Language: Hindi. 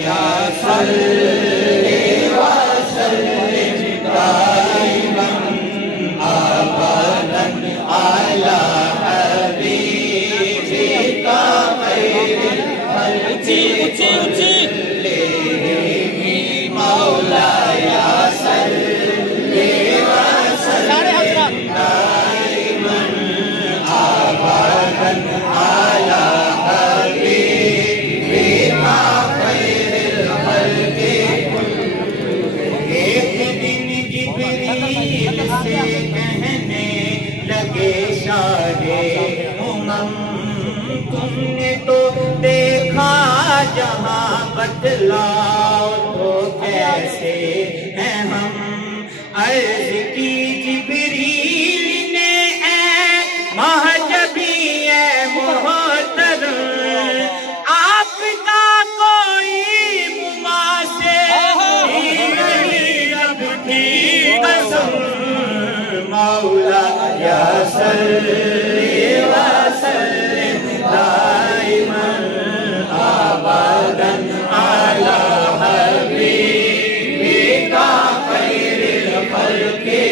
या सल्ले व सल्लिम दाइमन अबदन अला हबीबिका खैरिल खल्क़ि कुल्लिहिम मौला या सल्ले व सल्लिम दाइमन अबदन अला हबीबिका खैरिल खल्क़ि कुल्लिहिम। एक दिन जिब्रील से कहने लगे शाहे उमम, तुमने तो देखा जहां बदलाव तो कैसे हैं हम। अर्ज़ की जिब्रील ने ऐ महजबी ऐ मोहतरम, आपका कोई मुमासिल नहीं रब की कसम। मौला या सल्ली व सल्लिम दाइमन अबदन अला हबीबिका खैरिल खल्क़ि